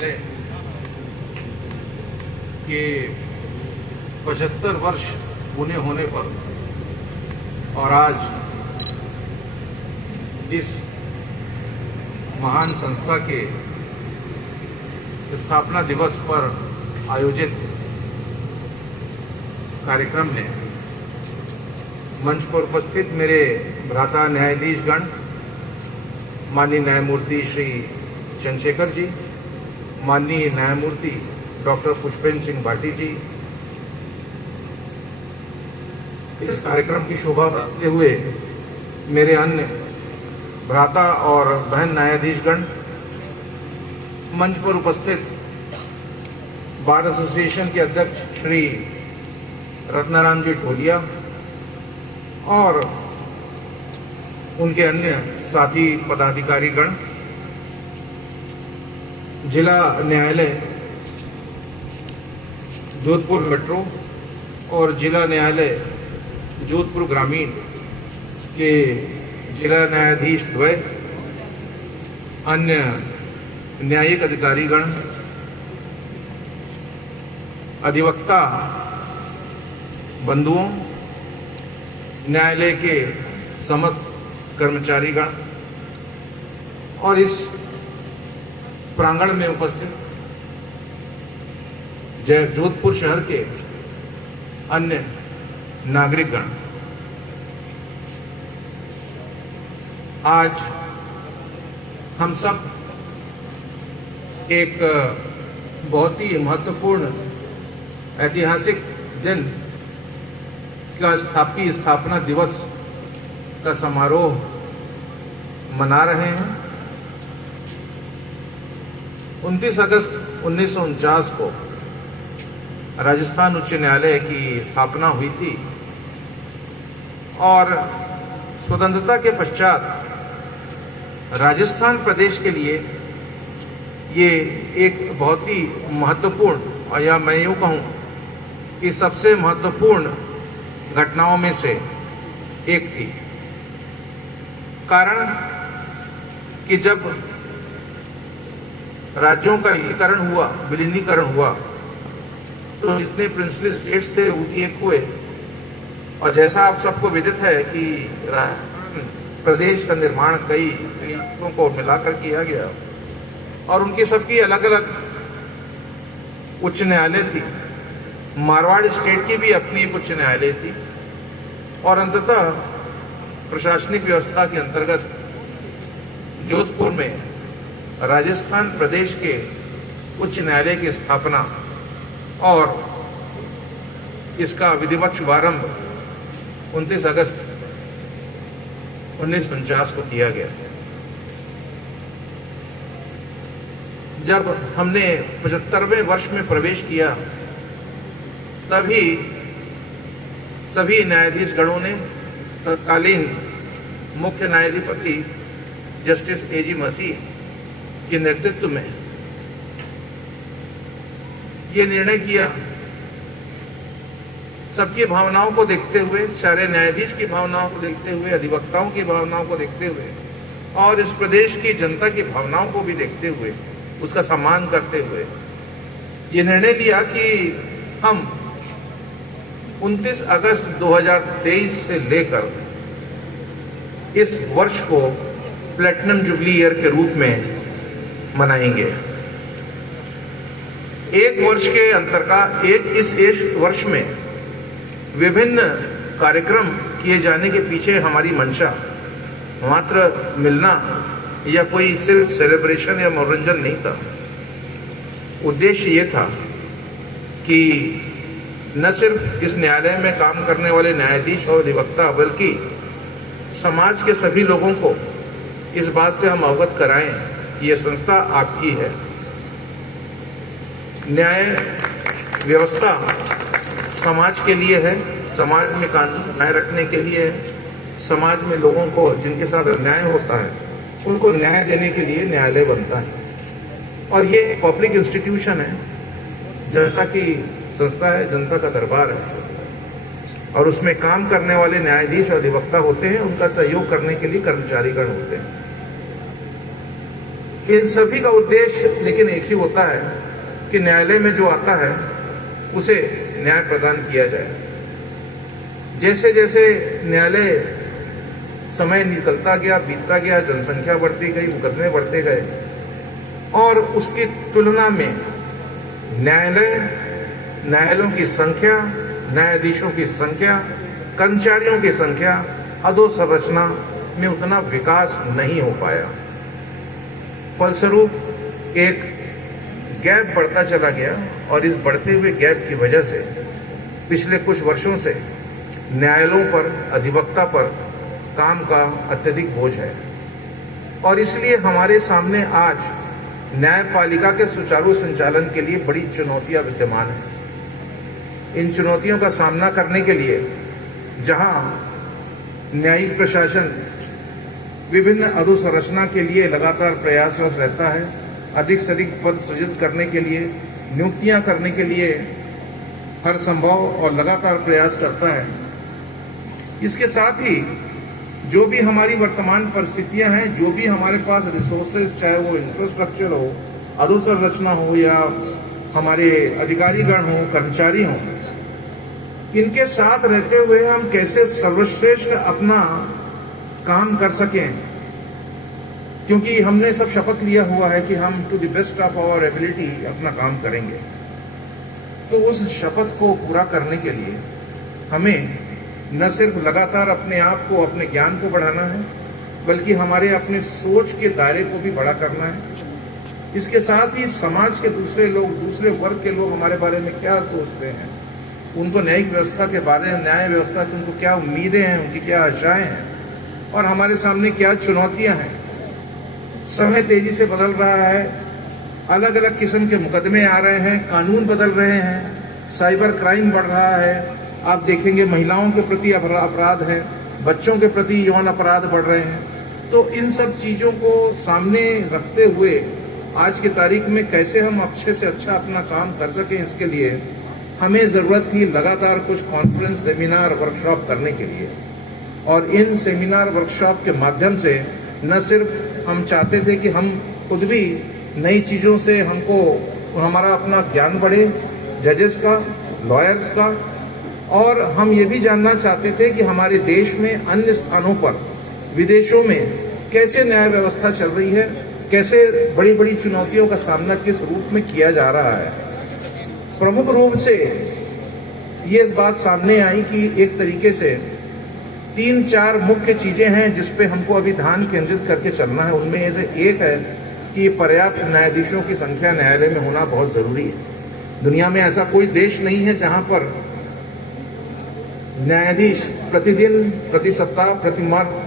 न्यायालय के 75 वर्ष पूरे होने पर और आज इस महान संस्था के स्थापना दिवस पर आयोजित कार्यक्रम में मंच पर उपस्थित मेरे भ्राता न्यायाधीशगण, माननीय न्यायमूर्ति श्री चंद्रशेखर जी, माननीय न्यायमूर्ति डॉक्टर पुष्पेंद्र सिंह भाटी जी, इस कार्यक्रम की शोभा बढ़ाते हुए मेरे अन्य भ्राता और बहन न्यायाधीशगण, मंच पर उपस्थित बार एसोसिएशन के अध्यक्ष श्री रत्नाराम जी ढोलिया और उनके अन्य साथी पदाधिकारीगण, जिला न्यायालय जोधपुर मेट्रो और जिला न्यायालय जोधपुर ग्रामीण के जिला न्यायाधीश द्वय, अन्य न्यायिक अधिकारीगण, अधिवक्ता बंधुओं, न्यायालय के समस्त कर्मचारीगण और इस प्रांगण में उपस्थित जोधपुर शहर के अन्य नागरिकगण, आज हम सब एक बहुत ही महत्वपूर्ण ऐतिहासिक दिन का स्थापना दिवस का समारोह मना रहे हैं। 29 अगस्त 1949 को राजस्थान उच्च न्यायालय की स्थापना हुई थी और स्वतंत्रता के पश्चात राजस्थान प्रदेश के लिए ये एक बहुत ही महत्वपूर्ण, या मैं यूँ कहूँ कि सबसे महत्वपूर्ण घटनाओं में से एक थी। कारण कि जब राज्यों का एकीकरण हुआ, विलीनीकरण हुआ, तो जितने प्रिंसली स्टेट्स थे वो एक हुए और जैसा आप सबको विदित है कि प्रदेश का निर्माण कई रियासतों को मिलाकर किया गया और उनकी सबकी अलग अलग उच्च न्यायालय थी। मारवाड़ स्टेट की भी अपनी एक उच्च न्यायालय थी और अंततः प्रशासनिक व्यवस्था के अंतर्गत जोधपुर में राजस्थान प्रदेश के उच्च न्यायालय की स्थापना और इसका विधिवत शुभारंभ 29 अगस्त 1949 को किया गया। जब हमने 75वें वर्ष में प्रवेश किया तभी सभी न्यायाधीश गणों ने तत्कालीन मुख्य न्यायाधिपति जस्टिस A.G. मसीह के नेतृत्व में ये निर्णय किया, सबकी भावनाओं को देखते हुए, सारे न्यायाधीश की भावनाओं को देखते हुए, अधिवक्ताओं की भावनाओं को देखते हुए और इस प्रदेश की जनता की भावनाओं को भी देखते हुए, उसका सम्मान करते हुए ये निर्णय लिया कि हम 29 अगस्त 2023 से लेकर इस वर्ष को प्लैटिनम जुबली ईयर के रूप में मनाएंगे। एक वर्ष के अंतर्गत इस वर्ष में विभिन्न कार्यक्रम किए जाने के पीछे हमारी मंशा मात्र मिलना या कोई सिर्फ सेलिब्रेशन या मनोरंजन नहीं था। उद्देश्य ये था कि न सिर्फ इस न्यायालय में काम करने वाले न्यायाधीश और अधिवक्ता बल्कि समाज के सभी लोगों को इस बात से हम अवगत कराएं कि यह संस्था आपकी है। न्याय व्यवस्था समाज के लिए है, समाज में कानून बनाए रखने के लिए है, समाज में लोगों को जिनके साथ अन्याय होता है उनको न्याय देने के लिए न्यायालय बनता है। और ये पब्लिक इंस्टीट्यूशन है, जनता की संस्था है, जनता का दरबार है और उसमें काम करने वाले न्यायाधीश और अधिवक्ता होते हैं, उनका सहयोग करने के लिए कर्मचारीगण होते हैं। इन सभी का उद्देश्य लेकिन एक ही होता है कि न्यायालय में जो आता है उसे न्याय प्रदान किया जाए। जैसे जैसे न्यायालय समय निकलता गया, बीतता गया, जनसंख्या बढ़ती गई, मुकदमे बढ़ते गए और उसकी तुलना में न्यायालयों की संख्या, न्यायाधीशों की संख्या, कर्मचारियों की संख्या, अधोसंरचना में उतना विकास नहीं हो पाया। फलस्वरूप एक गैप बढ़ता चला गया और इस बढ़ते हुए गैप की वजह से पिछले कुछ वर्षों से न्यायालयों पर, अधिवक्ता पर काम का अत्यधिक बोझ है और इसलिए हमारे सामने आज न्यायपालिका के सुचारू संचालन के लिए बड़ी चुनौतियां विद्यमान हैं। इन चुनौतियों का सामना करने के लिए जहां न्यायिक प्रशासन विभिन्न अधोसंरचना के लिए लगातार प्रयासरत रहता है, अधिक से अधिक पद सृजित करने के लिए, नियुक्तियां करने के लिए हर संभव और लगातार प्रयास करता है, इसके साथ ही जो भी हमारी वर्तमान परिस्थितियां हैं, जो भी हमारे पास रिसोर्सेज, चाहे वो इंफ्रास्ट्रक्चर हो, अधोसंरचना हो या हमारे अधिकारीगण हो, कर्मचारी हो, इनके साथ रहते हुए हम कैसे सर्वश्रेष्ठ अपना काम कर सकें, क्योंकि हमने सब शपथ लिया हुआ है कि हम to the best of our ability अपना काम करेंगे। तो उस शपथ को पूरा करने के लिए हमें न सिर्फ लगातार अपने आप को, अपने ज्ञान को बढ़ाना है, बल्कि हमारे अपने सोच के दायरे को भी बड़ा करना है। इसके साथ ही समाज के दूसरे लोग, दूसरे वर्ग के लोग हमारे बारे में क्या सोचते हैं, उनको न्यायिक व्यवस्था के बारे में, न्याय व्यवस्था से उनको क्या उम्मीदें हैं, उनकी क्या आशाएं हैं और हमारे सामने क्या चुनौतियां हैं। समय तेजी से बदल रहा है, अलग अलग किस्म के मुकदमे आ रहे हैं, कानून बदल रहे हैं, साइबर क्राइम बढ़ रहा है, आप देखेंगे महिलाओं के प्रति अपराध हैं, बच्चों के प्रति यौन अपराध बढ़ रहे हैं। तो इन सब चीजों को सामने रखते हुए आज की तारीख में कैसे हम अच्छे से अच्छा अपना काम कर सकें, इसके लिए हमें जरूरत थी लगातार कुछ कॉन्फ्रेंस, सेमिनार, वर्कशॉप करने के लिए। और इन सेमिनार, वर्कशॉप के माध्यम से न सिर्फ हम चाहते थे कि हम खुद भी नई चीजों से हमको हमारा अपना ज्ञान बढ़े, जजेस का, लॉयर्स का, और हम ये भी जानना चाहते थे कि हमारे देश में अन्य स्थानों पर, विदेशों में कैसे न्याय व्यवस्था चल रही है, कैसे बड़ी बड़ी चुनौतियों का सामना किस रूप में किया जा रहा है। प्रमुख रूप से ये इस बात सामने आई कि एक तरीके से 3-4 मुख्य चीजें हैं जिस पे हमको अभी ध्यान केंद्रित करके चलना है। उनमें से एक है कि पर्याप्त न्यायाधीशों की संख्या न्यायालय में होना बहुत जरूरी है। दुनिया में ऐसा कोई देश नहीं है जहां पर न्यायाधीश प्रतिदिन, प्रति सप्ताह,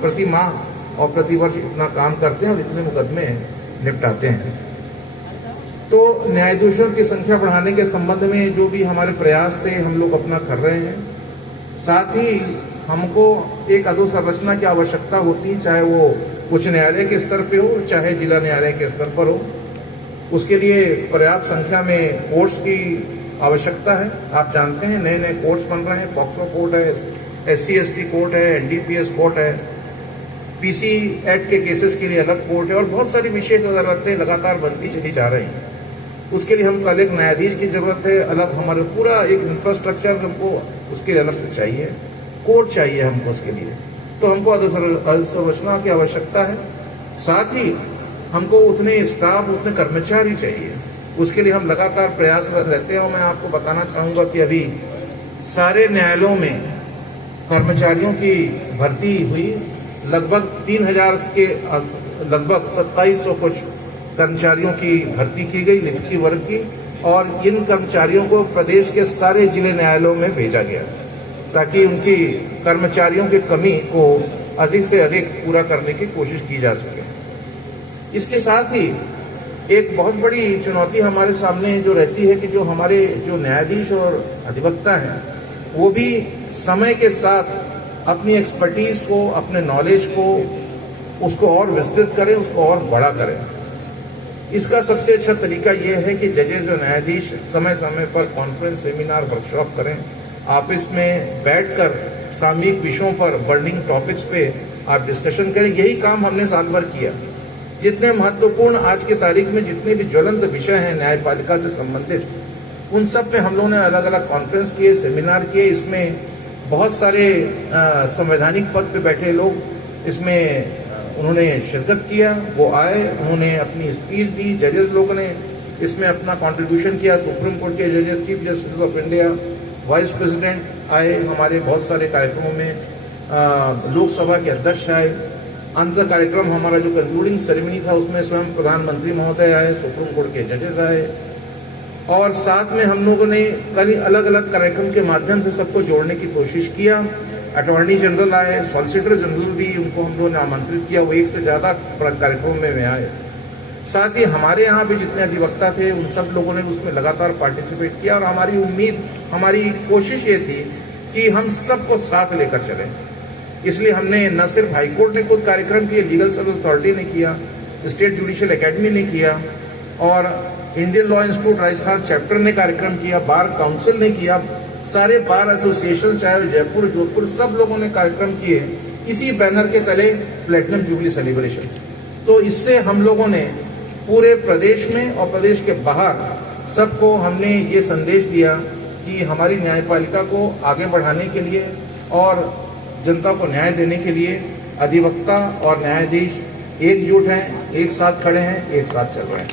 प्रति माह और प्रति वर्ष इतना काम करते हैं और इतने मुकदमे निपटाते हैं। तो न्यायाधीशों की संख्या बढ़ाने के संबंध में जो भी हमारे प्रयास थे हम लोग अपना कर रहे हैं। साथ ही हमको एक अधोसंरचना की आवश्यकता होती है, चाहे वो उच्च न्यायालय के स्तर पे हो, चाहे जिला न्यायालय के स्तर पर हो। उसके लिए पर्याप्त संख्या में कोर्ट्स की आवश्यकता है। आप जानते हैं नए नए कोर्ट्स बन रहे हैं, पॉक्सो कोर्ट है, SC/ST कोर्ट है, NDPS कोर्ट है, PC एक्ट के केसेस के लिए अलग कोर्ट है और बहुत सारी विशेष अदालतें लगातार बनती चली जा रही हैं। उसके लिए हमको अलग न्यायाधीश की जरूरत है, अलग हमारे पूरा एक इंफ्रास्ट्रक्चर हमको उसके लिए अलग से चाहिए, कोर्ट चाहिए हमको उसके लिए। तो हमको अधोसंरचना की आवश्यकता है। साथ ही हमको उतने स्टाफ, उतने कर्मचारी चाहिए। उसके लिए हम लगातार प्रयासरत रहते हैं और मैं आपको बताना चाहूंगा कि अभी सारे न्यायालयों में कर्मचारियों की भर्ती हुई। लगभग 3000 के लगभग 2700 कुछ कर्मचारियों की भर्ती की गई, लिखित वर्ग की, और इन कर्मचारियों को प्रदेश के सारे जिले न्यायालयों में भेजा गया ताकि उनकी कर्मचारियों की कमी को अधिक से अधिक पूरा करने की कोशिश की जा सके। इसके साथ ही एक बहुत बड़ी चुनौती हमारे सामने जो रहती है कि जो हमारे जो न्यायाधीश और अधिवक्ता हैं वो भी समय के साथ अपनी एक्सपर्टीज को, अपने नॉलेज को, उसको और विस्तृत करें, उसको और बड़ा करें। इसका सबसे अच्छा तरीका यह है कि जजेस और न्यायाधीश समय समय पर कॉन्फ्रेंस, सेमिनार, वर्कशॉप करें, आपस में बैठकर सामयिक विषयों पर, बर्निंग टॉपिक्स पे आप डिस्कशन करें। यही काम हमने साल भर किया। जितने महत्वपूर्ण आज की तारीख में जितने भी ज्वलंत विषय हैं न्यायपालिका से संबंधित, उन सब पे हम लोगों ने अलग अलग कॉन्फ्रेंस किए, सेमिनार किए। इसमें बहुत सारे संवैधानिक पद पे बैठे लोग इसमें उन्होंने शिरकत किया। वो आए, उन्होंने अपनी स्पीच दी, जजेस लोगों ने इसमें अपना कंट्रीब्यूशन किया। सुप्रीम कोर्ट के जजेस, chief justice of India, vice president आए हमारे बहुत सारे कार्यक्रमों में, लोकसभा के अध्यक्ष आए। अंत कार्यक्रम हमारा जो कंक्लूडिंग सेरेमनी था उसमें स्वयं प्रधानमंत्री महोदय आए, सुप्रीम कोर्ट के जजेस आए, और साथ में हम लोगों ने कई अलग अलग कार्यक्रम के माध्यम से सबको जोड़ने की कोशिश किया। अटॉर्नी जनरल आए, सॉलिसिटर जनरल भी, उनको हम लोगों ने आमंत्रित किया, वो एक से ज़्यादा कार्यक्रमों में आए। साथ ही हमारे यहाँ भी जितने अधिवक्ता थे उन सब लोगों ने उसमें लगातार पार्टिसिपेट किया, और हमारी उम्मीद, हमारी कोशिश ये थी कि हम सबको साथ लेकर चलें। इसलिए हमने न सिर्फ हाईकोर्ट ने कुछ कार्यक्रम किए, लीगल सर्विस अथॉरिटी ने किया, स्टेट जुडिशियल एकेडमी ने किया, और Indian law institute Rajasthan chapter ने कार्यक्रम किया, बार काउंसिल ने किया, सारे बार एसोसिएशन चाहे जयपुर, जोधपुर, सब लोगों ने कार्यक्रम किए इसी बैनर के तले, प्लेटिनम जुबली सेलिब्रेशन। तो इससे हम लोगों ने पूरे प्रदेश में और प्रदेश के बाहर सबको हमने ये संदेश दिया कि हमारी न्यायपालिका को आगे बढ़ाने के लिए और जनता को न्याय देने के लिए अधिवक्ता और न्यायाधीश एकजुट हैं, एक साथ खड़े हैं, एक साथ चल रहे हैं।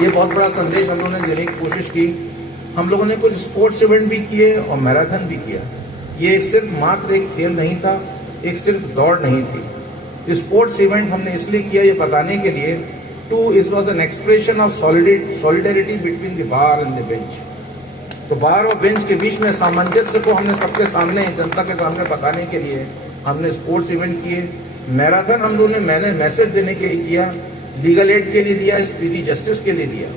ये बहुत बड़ा संदेश हम लोगों ने देने की कोशिश की। हम लोगों ने कुछ स्पोर्ट्स इवेंट भी किए और मैराथन भी किया। ये सिर्फ मात्र एक खेल नहीं था, एक सिर्फ दौड़ नहीं थी। स्पोर्ट्स इवेंट हमने इसलिए किया, ये बताने के लिए it was an expression of solidarity between the bar and the bench. तो बार और बेंच के बीच में सामंजस्य को हमने सबके सामने, जनता के सामने बताने के लिए हमने स्पोर्ट्स इवेंट किए। मैराथन हम लोगों ने मैंने मैसेज देने के लिए किया, लीगल एड के लिए दिया, स्पीडी जस्टिस के लिए दिया।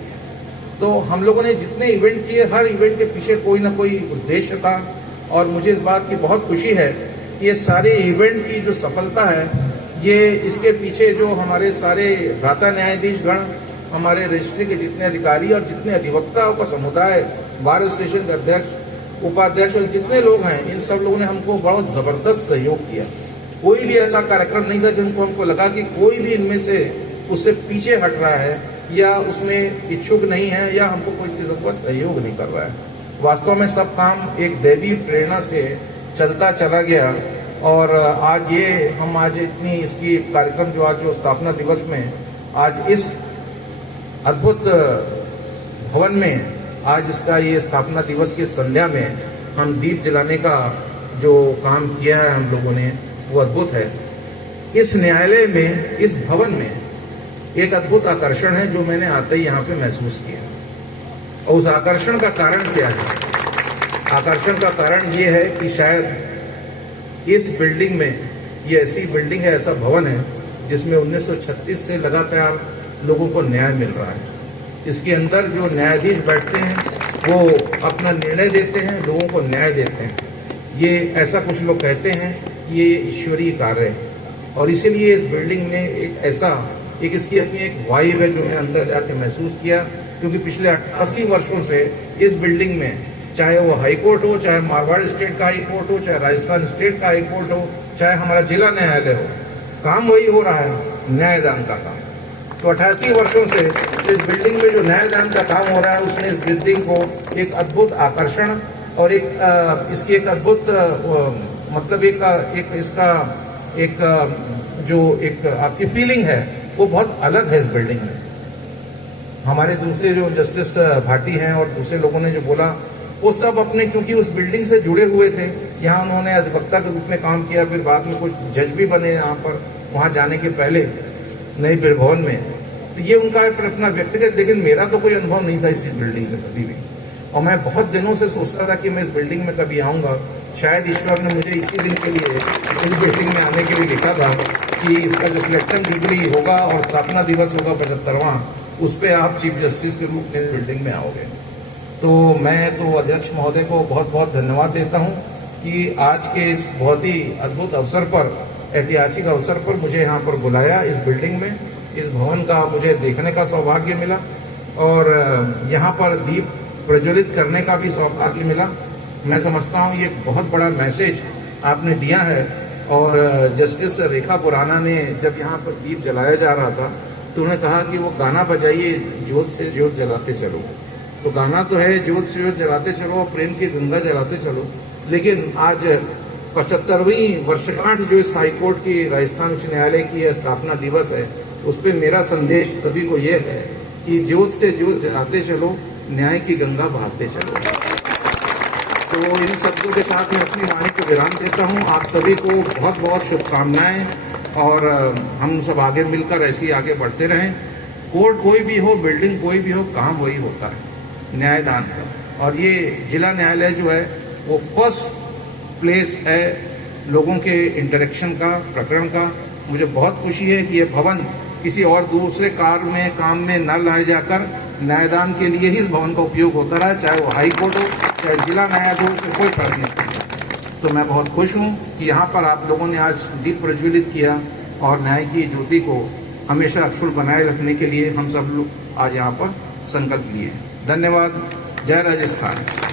तो हम लोगों ने जितने इवेंट किए, हर इवेंट के पीछे कोई ना कोई उद्देश्य था, और मुझे इस बात की बहुत खुशी है कि ये सारे इवेंट की जो सफलता है, ये इसके पीछे जो हमारे सारे भ्राता न्यायाधीश गण, हमारे रजिस्ट्री के जितने अधिकारी और जितने अधिवक्ताओं का समुदाय, बार एसोसिएशन के अध्यक्ष, उपाध्यक्ष और जितने लोग हैं, इन सब लोगों ने हमको बहुत जबरदस्त सहयोग किया। कोई भी ऐसा कार्यक्रम नहीं था जिनको हमको लगा कि कोई भी इनमें से उससे पीछे हट रहा है या उसमें इच्छुक नहीं है या हमको कोई चीज़ों का सहयोग नहीं कर रहा है। वास्तव में सब काम एक दैवीय प्रेरणा से चलता चला गया, और आज ये हम आज इतनी इसकी कार्यक्रम जो आज जो स्थापना दिवस में आज इस अद्भुत भवन में आज इसका ये स्थापना दिवस की संध्या में हम दीप जलाने का जो काम किया है हम लोगों ने, वो अद्भुत है। इस न्यायालय में, इस भवन में एक अद्भुत आकर्षण है जो मैंने आते ही यहाँ पे महसूस किया, और उस आकर्षण का कारण क्या है? आकर्षण का कारण ये है कि शायद इस बिल्डिंग में, ये ऐसी बिल्डिंग है, ऐसा भवन है जिसमें 1936 से लगातार लोगों को न्याय मिल रहा है। इसके अंदर जो न्यायाधीश बैठते हैं वो अपना निर्णय देते हैं, लोगों को न्याय देते हैं। ये ऐसा कुछ लोग कहते हैं, ये ईश्वरीय कार्य है, और इसीलिए इस बिल्डिंग में एक इसकी अपनी एक वाइब है जो मैं अंदर जाके महसूस किया, क्योंकि पिछले 88 वर्षों से इस बिल्डिंग में, चाहे वो हाई कोर्ट हो, चाहे मारवाड़ स्टेट का हाई कोर्ट हो, चाहे राजस्थान स्टेट का हाई कोर्ट हो, चाहे हमारा जिला न्यायालय हो, काम वही हो रहा है, न्यायदान का काम। तो 88 वर्षों से इस बिल्डिंग में जो न्यायदान का काम हो रहा है, उसने इस बिल्डिंग को एक अद्भुत आकर्षण और इसकी एक अद्भुत मतलब एक आपकी फीलिंग है वो बहुत अलग है इस बिल्डिंग में। हमारे दूसरे जो जस्टिस भाटी हैं और दूसरे लोगों ने जो बोला, वो सब अपने, क्योंकि उस बिल्डिंग से जुड़े हुए थे, यहाँ उन्होंने अधिवक्ता के रूप में काम किया, फिर बाद में कुछ जज भी बने यहाँ पर, वहाँ जाने के पहले नई भवन में। तो ये उनका अपना व्यक्तिगत, लेकिन मेरा तो कोई अनुभव नहीं था इस बिल्डिंग में कभी भी, और मैं बहुत दिनों से सोचता था कि मैं इस बिल्डिंग में कभी आऊँगा। शायद ईश्वर ने मुझे इसी दिन के लिए इस बिल्डिंग में आने के लिए लिखा था कि इसका जो प्लेटिनम जुबली होगा और स्थापना दिवस होगा 75वां, उस पर आप चीफ जस्टिस के रूप में बिल्डिंग में आओगे। तो मैं तो अध्यक्ष महोदय को बहुत बहुत धन्यवाद देता हूं कि आज के इस बहुत ही अद्भुत अवसर पर, ऐतिहासिक अवसर पर मुझे यहाँ पर बुलाया। इस बिल्डिंग में, इस भवन का मुझे देखने का सौभाग्य मिला, और यहाँ पर दीप प्रज्वलित करने का भी सौभाग्य मिला। मैं समझता हूँ ये एक बहुत बड़ा मैसेज आपने दिया है, और जस्टिस रेखा बुराना ने जब यहाँ पर दीप जलाया जा रहा था तो उन्होंने कहा कि वो गाना बजाइए, ज्योत से ज्योत जलाते चलो। तो गाना तो है ज्योत से ज्योत जलाते चलो और प्रेम की गंगा जलाते चलो, लेकिन आज 75वीं वर्षगांठ जो इस हाईकोर्ट की राजस्थान उच्च न्यायालय की स्थापना दिवस है, उस पर मेरा संदेश सभी को यह है कि ज्योत से ज्योत जलाते चलो, न्याय की गंगा बहाते चलो। तो इन शब्दों के साथ मैं अपनी वाणी को विराम देता हूँ। आप सभी को बहुत बहुत शुभकामनाएं और हम सब आगे मिलकर ऐसे ही आगे बढ़ते रहें। कोर्ट कोई भी हो, बिल्डिंग कोई भी हो, काम वही होता है, न्यायदान का। और ये जिला न्यायालय जो है वो फर्स्ट प्लेस है लोगों के इंटरेक्शन का, प्रकरण का। मुझे बहुत खुशी है कि ये भवन किसी और दूसरे काम में न लाए जाकर न्यायदान के लिए ही इस भवन का उपयोग होता रहा, चाहे वो हाई कोर्ट हो चाहे जिला न्यायालय हो, उससे कोई फर्क नहीं पड़ता। तो मैं बहुत खुश हूँ कि यहाँ पर आप लोगों ने आज दीप प्रज्वलित किया और न्याय की ज्योति को हमेशा अक्षुण बनाए रखने के लिए हम सब लोग आज यहाँ पर संकल्प लिए। धन्यवाद। जय राजस्थान।